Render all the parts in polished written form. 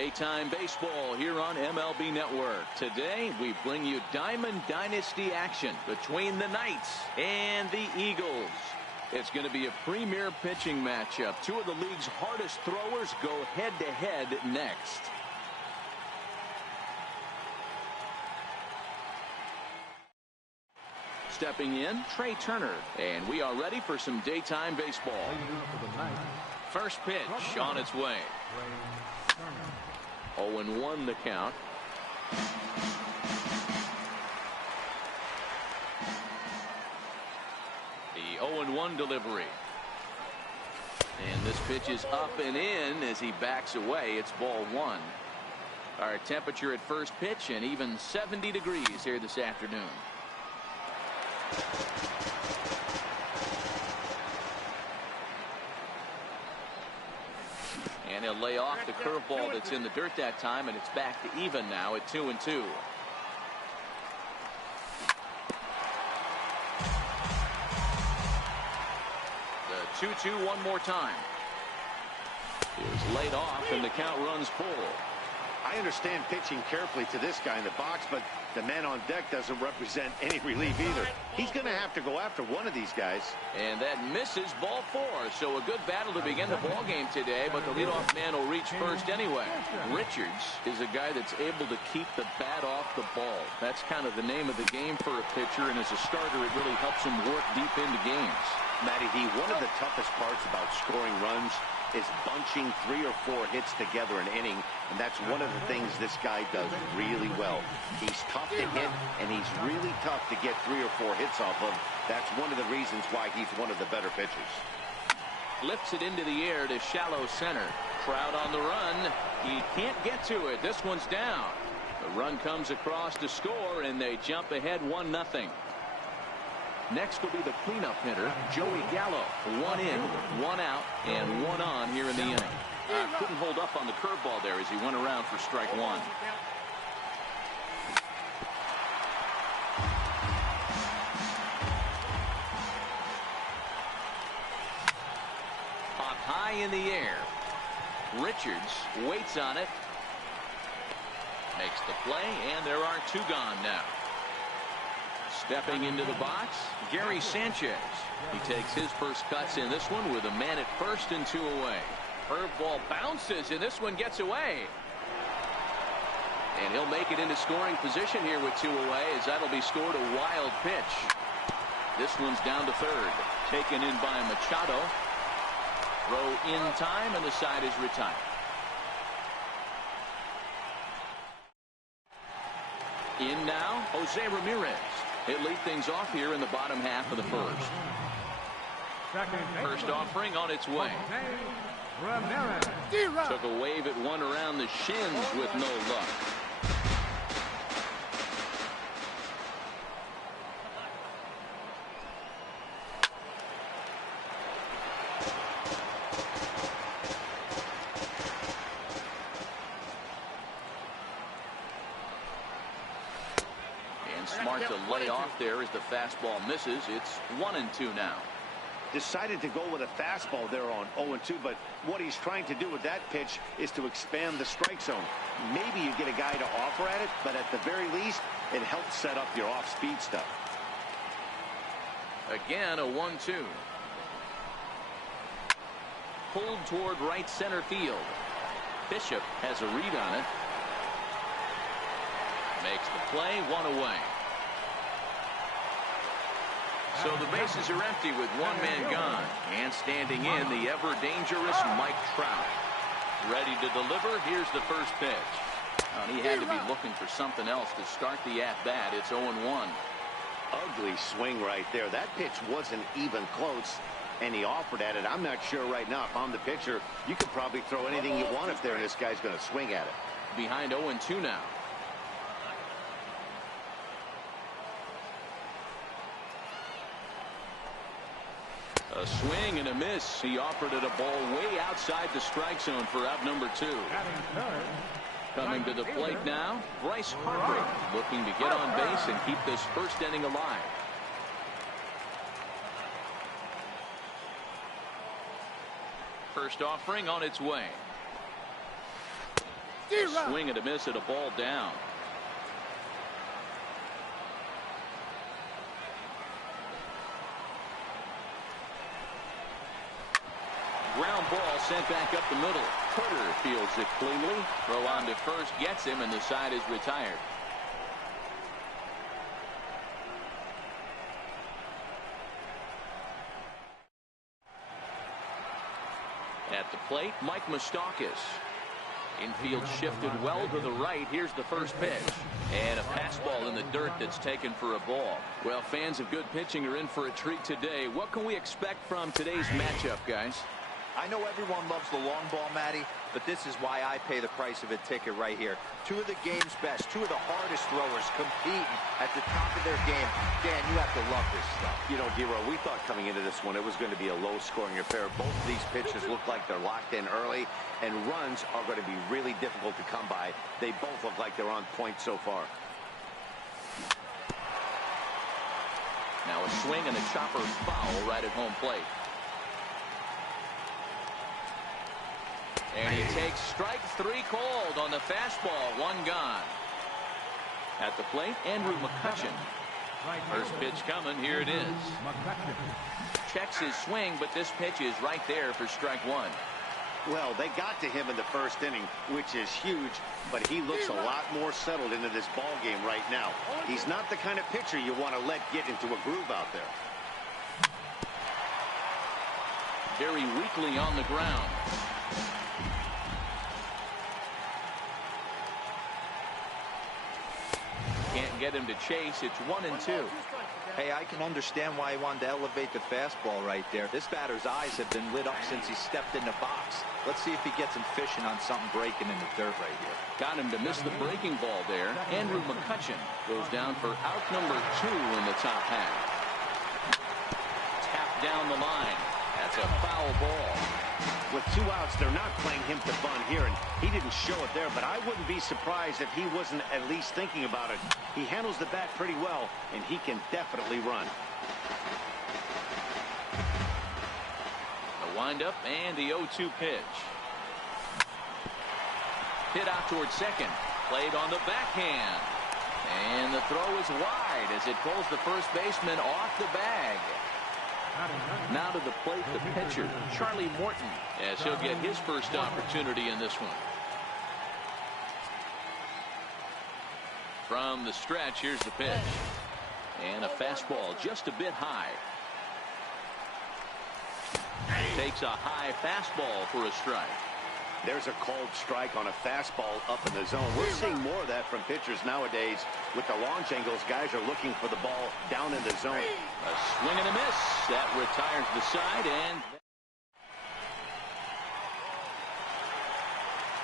Daytime baseball here on MLB Network. Today we bring you Diamond Dynasty action between the Knights and the Eagles. It's going to be a premier pitching matchup. Two of the league's hardest throwers go head-to-head next. Stepping in, Trey Turner, and we are ready for some daytime baseball. First pitch on its way. 0-1 the count. The 0-1 delivery. And this pitch is up and in as he backs away. It's ball one. Our temperature at first pitch and even 70 degrees here this afternoon. And he'll lay off the curveball that's in the dirt that time, and it's back to even now at 2-2. The 2-2 one more time. Is laid off, and the count runs full. I understand pitching carefully to this guy in the box, but the man on deck doesn't represent any relief either. He's going to have to go after one of these guys. And that misses, ball four. So a good battle to begin the ball game today, but the leadoff man will reach first anyway. Richards is a guy that's able to keep the bat off the ball. That's kind of the name of the game for a pitcher, and as a starter, it really helps him work deep into games. Matty D, one of the toughest parts about scoring runs is bunching 3 or 4 hits together an inning, and that's one of the things this guy does really well. He's tough to hit, and he's really tough to get 3 or 4 hits off of. That's one of the reasons why he's one of the better pitchers. Lifts it into the air to shallow center. Crowd on the run. He can't get to it. This one's down. The run comes across to score, and they jump ahead 1-0. Next will be the cleanup hitter, Joey Gallo. 1 in, 1 out, and 1 on here in the inning. Couldn't hold up on the curveball there as he went around for strike one. Popped high in the air. Richards waits on it. Makes the play, and there are 2 gone now. Stepping into the box, Gary Sanchez. He takes his first cuts in this one with a man at first and 2 away. Curveball bounces, and this one gets away. And he'll make it into scoring position here with 2 away, as that'll be scored a wild pitch. This one's down to third. Taken in by Machado. Throw in time, and the side is retired. In now, Jose Ramirez. He'll lead things off here in the bottom half of the first. First offering on its way. Took a wave at one around the shins with no luck. Smart to lay off there as the fastball misses. It's 1-2 now. Decided to go with a fastball there on 0-2, but what he's trying to do with that pitch is to expand the strike zone. Maybe you get a guy to offer at it, but at the very least, it helps set up your off-speed stuff. Again, a 1-2. Pulled toward right center field. Bishop has a read on it. Makes the play, 1 away. So the bases are empty with 1 man gone. And standing in, the ever-dangerous Mike Trout. Ready to deliver. Here's the first pitch. He had to be looking for something else to start the at-bat. It's 0-1. Ugly swing right there. That pitch wasn't even close, and he offered at it. I'm not sure right now if I'm the pitcher. You could probably throw anything you want up there, and this guy's going to swing at it. Behind 0-2 now. A swing and a miss. He offered it a ball way outside the strike zone for out number 2. Coming to the plate now, Bryce Harper, looking to get on base and keep this first inning alive. First offering on its way. A swing and a miss at a ball down. Ground ball sent back up the middle. Porter fields it cleanly. Throw on to first gets him, and the side is retired. At the plate, Mike Moustakas. Infield shifted well to the right. Here's the first pitch. And a fastball in the dirt that's taken for a ball. Well, fans of good pitching are in for a treat today. What can we expect from today's matchup, guys? I know everyone loves the long ball, Matty, but this is why I pay the price of a ticket right here. Two of the game's best, two of the hardest throwers competing at the top of their game. Dan, you have to love this stuff. You know, Dero, we thought coming into this one it was going to be a low-scoring affair. Both of these pitches look like they're locked in early, and runs are going to be really difficult to come by. They both look like they're on point so far. Now a swing and a chopper foul right at home plate. And he takes strike three called on the fastball. One gone. At the plate, Andrew McCutchen. First pitch coming. Here it is. Checks his swing, but this pitch is right there for strike one. Well, they got to him in the first inning, which is huge, but he looks a lot more settled into this ball game right now. He's not the kind of pitcher you want to let get into a groove out there. Very weakly on the ground. Can't get him to chase. It's 1-2. Hey, I can understand why he wanted to elevate the fastball right there. This batter's eyes have been lit up since he stepped in the box. Let's see if he gets him fishing on something breaking in the dirt right here. Got him to miss the breaking ball there. Andrew McCutchen goes down for out number 2 in the top half. Tapped down the line. That's a foul ball. With 2 outs, they're not playing him to bunt here, and he didn't show it there, but I wouldn't be surprised if he wasn't at least thinking about it. He handles the bat pretty well, and he can definitely run. The windup and the 0-2 pitch. Hit out towards second. Played on the backhand. And the throw is wide as it pulls the first baseman off the bag. Now to the plate, the pitcher, Charlie Morton, as he'll get his first opportunity in this one. From the stretch, here's the pitch. And a fastball just a bit high. Takes a high fastball for a strike. There's a called strike on a fastball up in the zone. We're seeing more of that from pitchers nowadays. With the launch angles, guys are looking for the ball down in the zone. A swing and a miss. That retires the side, and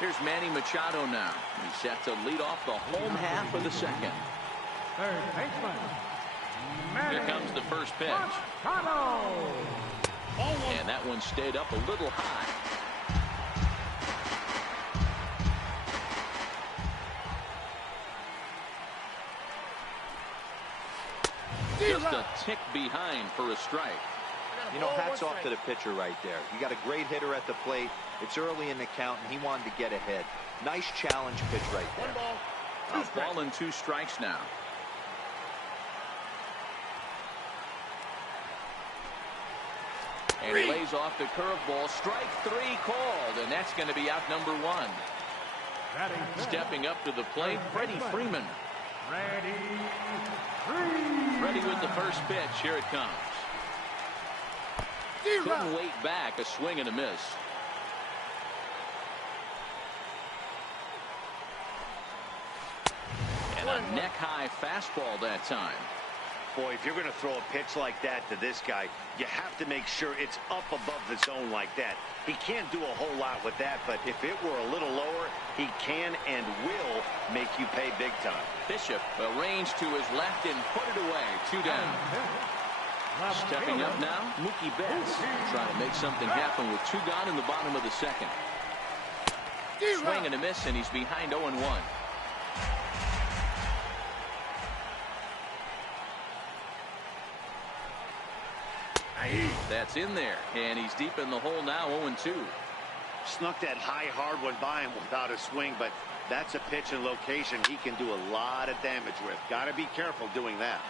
here's Manny Machado now. He's set to lead off the home half of the second. Third baseman, Here comes the first pitch. Machado. And that one stayed up a little high. Just a tick behind for a strike. You know, hats off to the pitcher right there. You got a great hitter at the plate. It's early in the count, and he wanted to get ahead. Nice challenge pitch right there. A ball and 2 strikes now. And he lays off the curveball. Strike 3 called, and that's going to be out number 1. Stepping up to the plate, Freddie Freeman. Ready with the first pitch. Here it comes. Couldn't wait back. A swing and a miss. And a neck-high fastball that time. Boy, if you're going to throw a pitch like that to this guy, you have to make sure it's up above the zone like that. He can't do a whole lot with that, but if it were a little lower, he can and will make you pay big time. Bishop arranged to his left and put it away. 2 down. Stepping up now, Mookie Betts trying to make something happen with 2 gone in the bottom of the second. Swing and a miss, and he's behind 0-1. That's in there, and he's deep in the hole now, 0-2. Snuck that high hard one by him without a swing, but that's a pitch and location he can do a lot of damage with. Got to be careful doing that.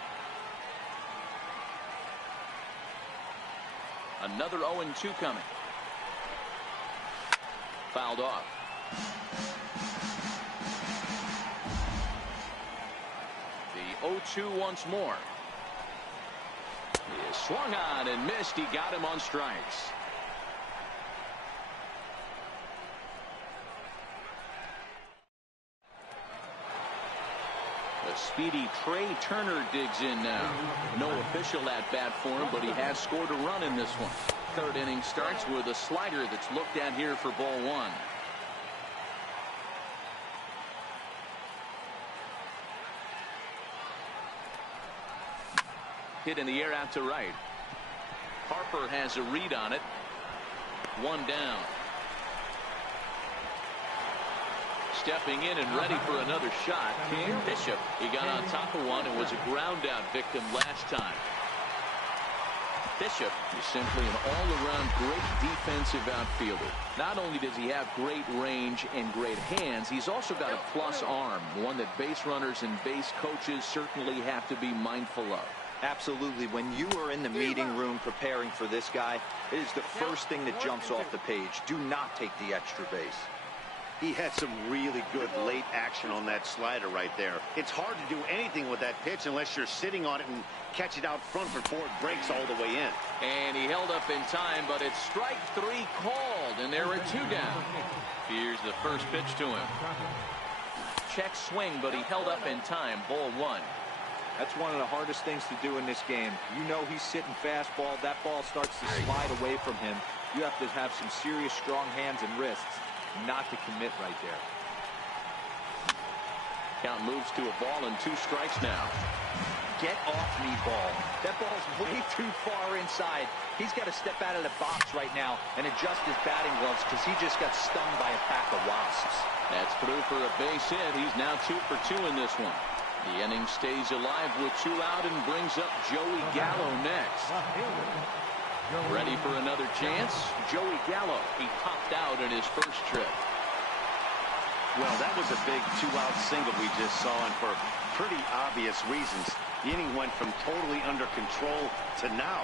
Another 0-2 coming. Fouled off. The 0-2 once more. He is swung on and missed. He got him on strikes. The speedy Trey Turner digs in now. No official at bat for him, but he has scored a run in this one. Third inning starts with a slider that's looked at here for ball one. Hit in the air out to right. Harper has a read on it. One down. Stepping in and ready for another shot, Bishop. He got on top of one and was a ground out victim last time. Bishop is simply an all-around great defensive outfielder. Not only does he have great range and great hands, he's also got a plus arm, one that base runners and base coaches certainly have to be mindful of. Absolutely. When you are in the meeting room preparing for this guy, it is the first thing that jumps off the page. Do not take the extra base. He had some really good late action on that slider right there. It's hard to do anything with that pitch unless you're sitting on it and catch it out front before it breaks all the way in. And he held up in time, but it's strike three called, and there are two down. Here's the first pitch to him. Check swing, but he held up in time. Ball one. That's one of the hardest things to do in this game. You know he's sitting fastball. That ball starts to slide away from him. You have to have some serious strong hands and wrists not to commit right there. Count moves to a ball and 2 strikes now. Get off me, ball. That ball's way too far inside. He's got to step out of the box right now and adjust his batting gloves because he just got stung by a pack of wasps. That's through for a base hit. He's now 2 for 2 in this one. The inning stays alive with 2 out and brings up Joey Gallo next. Ready for another chance? Joey Gallo. He popped out in his first trip. Well, that was a big 2-out single we just saw, and for pretty obvious reasons. The inning went from totally under control to now.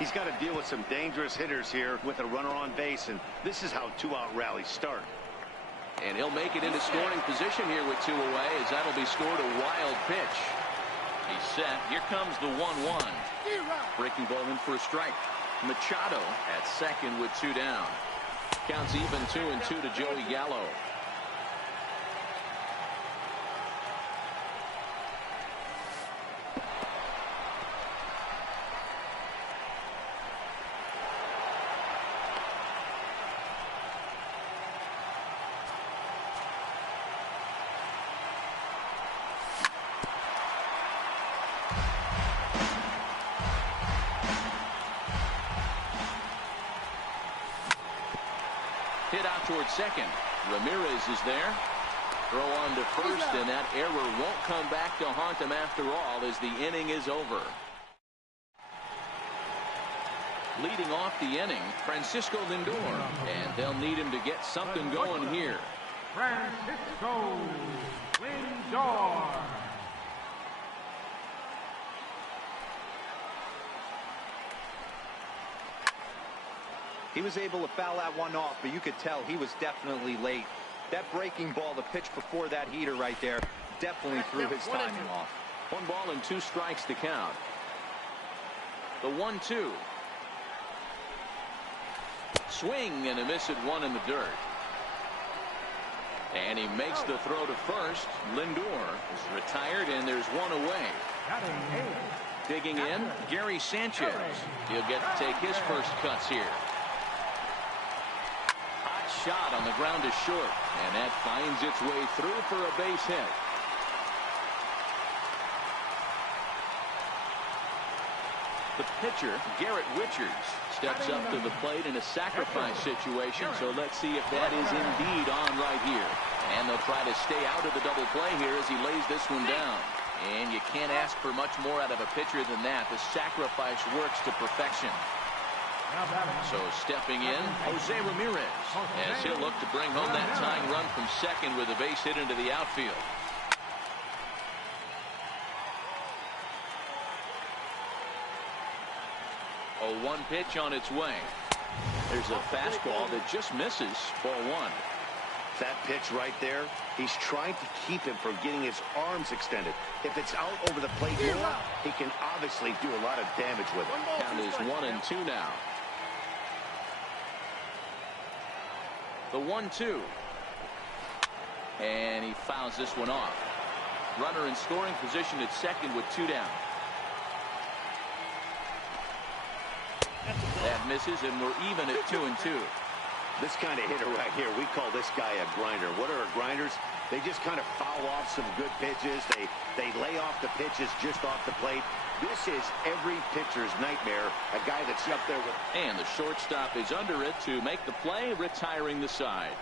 He's got to deal with some dangerous hitters here with a runner on base, and this is how 2-out rallies start. And he'll make it into scoring position here with 2 away, as that'll be scored a wild pitch. He's set. Here comes the 1-1. Breaking ball in for a strike. Machado at second with 2 down. Counts even 2-2 to Joey Gallo. Hit out towards second. Ramirez is there. Throw on to first, and that error won't come back to haunt him after all as the inning is over. Leading off the inning, Francisco Lindor, and they'll need him to get something going here. Francisco Lindor. He was able to foul that one off, but you could tell he was definitely late. That breaking ball, the pitch before that heater right there, definitely threw his timing off. 1 ball and 2 strikes to count. The 1-2. Swing and a miss at 1 in the dirt. And he makes the throw to first. Lindor is retired, and there's 1 away. Digging in, Gary Sanchez. He'll get to take his first cuts here. Shot on the ground is short, and that finds its way through for a base hit. The pitcher, Garrett Richards, steps up to the plate in a sacrifice situation, so let's see if that is indeed on right here. And they'll try to stay out of the double play here as he lays this one down. And you can't ask for much more out of a pitcher than that. The sacrifice works to perfection. So stepping in, Jose Ramirez, as he'll look to bring home that tying run from second with a base hit into the outfield. A 1 pitch on its way. There's a fastball that just misses. Ball 1. That pitch right there, he's trying to keep him from getting his arms extended. If it's out over the plate more, he can obviously do a lot of damage with it. Count is 1-2 now. The 1-2. And he fouls this one off. Runner in scoring position at second with 2 down. That misses, and we're even at 2-2. This kind of hitter right here, we call this guy a grinder. What are grinders? They just kind of foul off some good pitches. They lay off the pitches just off the plate. This is every pitcher's nightmare, a guy that's up there with... And the shortstop is under it to make the play, retiring the side.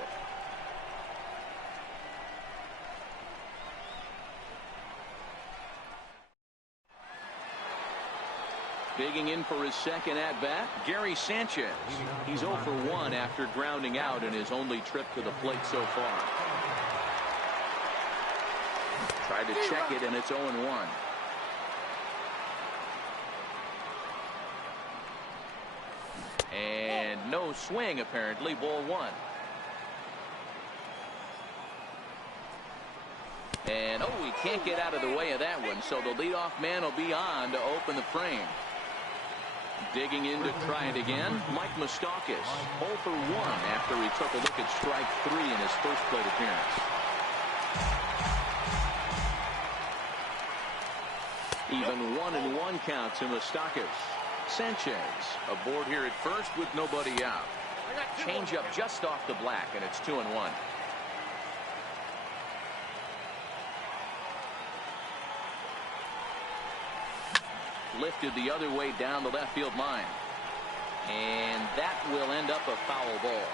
Digging in for his second at-bat, Gary Sanchez. He's 0 for 1 after grounding out in his only trip to the plate so far. Tried to check it, and it's 0-1. And no swing, apparently. Ball 1. And, oh, he can't get out of the way of that one, so the leadoff man will be on to open the frame. Digging in to try it again, Mike Moustakas, 0 for 1 after he took a look at strike 3 in his first plate appearance. Even 1-1 count to Moustakas. Sanchez aboard here at first with nobody out. Changeup just off the black, and it's 2-1. Lifted the other way down the left field line. And that will end up a foul ball.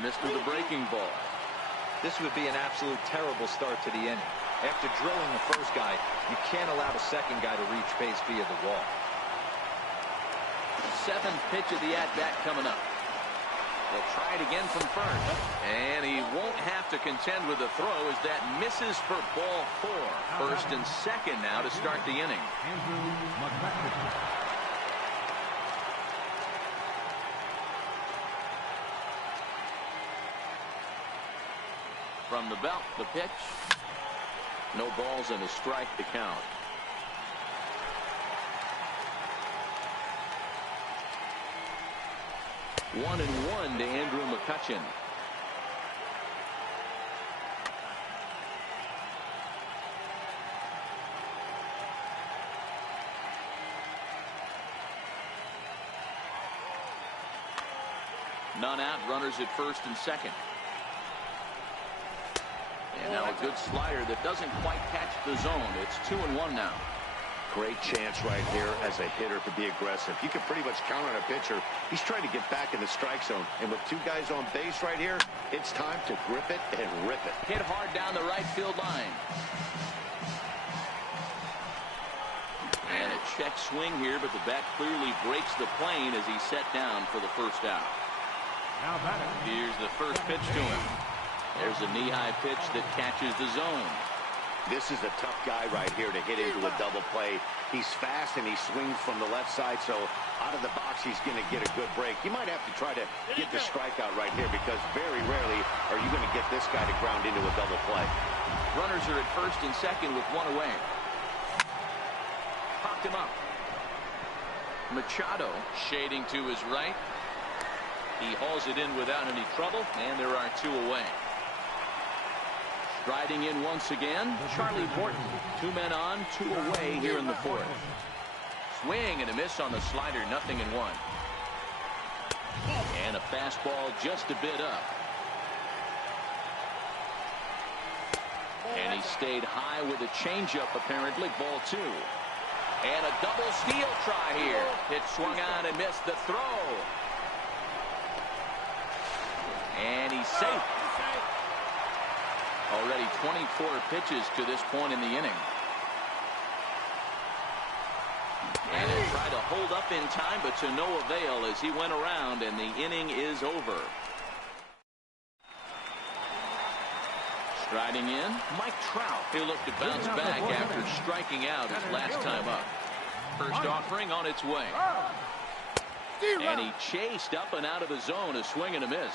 Missed with a breaking ball. This would be an absolute terrible start to the inning. After drilling the first guy, you can't allow the second guy to reach base via the wall. 7th pitch of the at-bat coming up. They'll try it again from first. And he won't have to contend with the throw as that misses for ball 4. First and second now to start the inning. From the belt, the pitch. No balls and a strike to count. One and one to Andrew McCutchen. None out, runners at first and second. And now a good slider that doesn't quite catch the zone. It's 2-1 now. Great chance right here as a hitter to be aggressive. You can pretty much count on a pitcher. He's trying to get back in the strike zone. And with 2 guys on base right here, it's time to grip it and rip it. Hit hard down the right field line. And a check swing here, but the bat clearly breaks the plane as he's set down for the first out. Here's the first pitch to him. There's a knee-high pitch that catches the zone. This is a tough guy right here to hit into a double play. He's fast and he swings from the left side, so out of the box he's going to get a good break. You might have to try to get the strikeout right here because very rarely are you going to get this guy to ground into a double play. Runners are at first and second with 1 away. Popped him up. Machado shading to his right. He hauls it in without any trouble, and there are 2 away. Riding in once again, Charlie Morton. 2 men on, 2 away here in the 4th. Swing and a miss on the slider, 0-1. And a fastball just a bit up. And he stayed high with a changeup, apparently. Ball 2. And a double steal try here. It swung on and missed the throw. And he's safe. Already 24 pitches to this point in the inning. And he tried to hold up in time, but to no avail as he went around, and the inning is over. Striding in, Mike Trout. He'll look to bounce back after striking out his last time up. First offering on its way. And he chased up and out of the zone, a swing and a miss.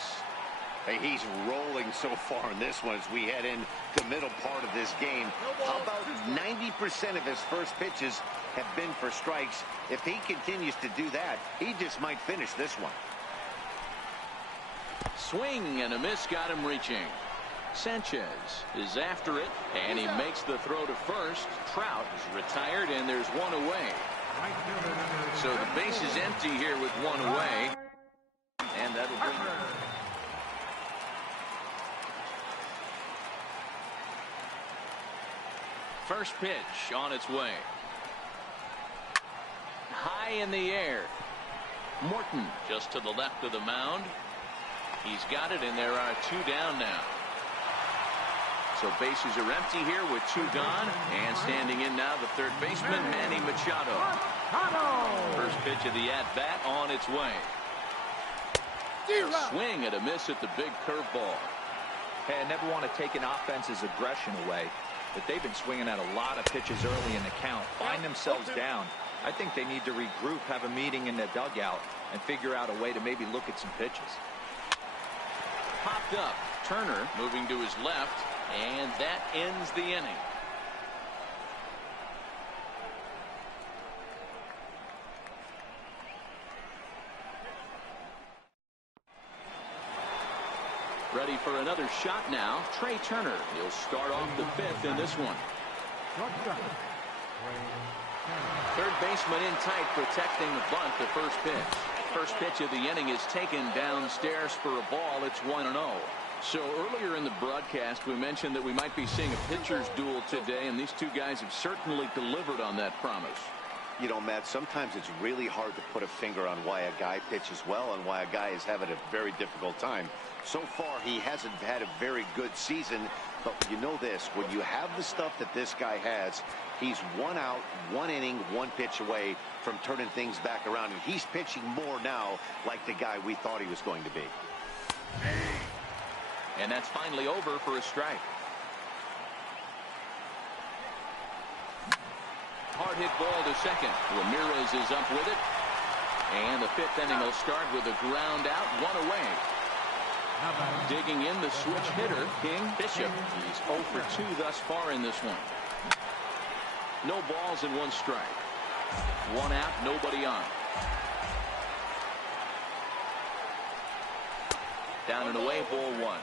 Hey, he's rolling so far in this one as we head into the middle part of this game. How about 90% of his first pitches have been for strikes? If he continues to do that, he just might finish this one. Swing and a miss got him reaching. Sanchez is after it, and he makes the throw to first. Trout is retired, and there's one away. So the base is empty here with one away, and that'll bring it. First pitch on its way. High in the air. Morton just to the left of the mound. He's got it, and there are two down now. So bases are empty here with two gone. And standing in now, the third baseman, Manny Machado. First pitch of the at-bat on its way. A swing and a miss at the big curveball. Hey, I never want to take an offense's aggression away, but they've been swinging at a lot of pitches early in the count. Find themselves down. I think they need to regroup, have a meeting in the dugout, and figure out a way to maybe look at some pitches. Popped up. Turner moving to his left, and that ends the inning. Ready for another shot now. Trey Turner. He'll start off the fifth in this one. Third baseman in tight, protecting the bunt. The first pitch. First pitch of the inning is taken downstairs for a ball. It's 1-0. So earlier in the broadcast, we mentioned that we might be seeing a pitcher's duel today, and these two guys have certainly delivered on that promise. You know, Matt, sometimes it's really hard to put a finger on why a guy pitches well and why a guy is having a very difficult time. So far, he hasn't had a very good season, but you know this, when you have the stuff that this guy has, he's 1 out, 1 inning, 1 pitch away from turning things back around, and he's pitching more now like the guy we thought he was going to be. And that's finally over for a strike. Hard hit ball to second. Ramirez is up with it. And the fifth inning will start with a ground out, 1 away. Digging in the switch hitter, King Bishop. He's 0 for 2 thus far in this one. No balls and 1 strike. 1 out, nobody on. Down and away, ball 1.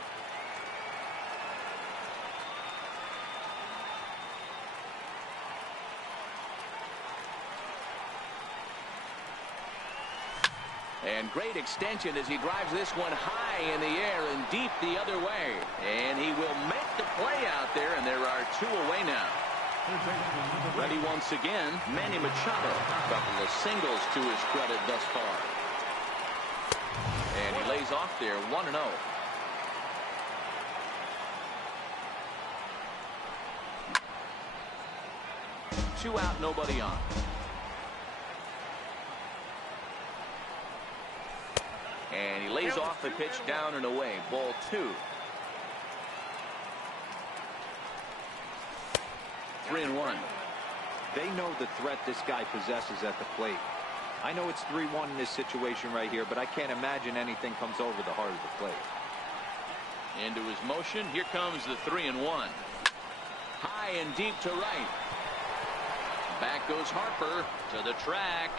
And great extension as he drives this one high in the air and deep the other way. And he will make the play out there, and there are 2 away now. Ready once again, Manny Machado. A couple of singles to his credit thus far. And he lays off there, 1-0. Two out, nobody on. And he lays off the pitch down and away. Ball 2. 3-1. They know the threat this guy possesses at the plate. I know it's 3-1 in this situation right here, but I can't imagine anything comes over the heart of the plate. Into his motion. Here comes the 3-1. High and deep to right. Back goes Harper to the track.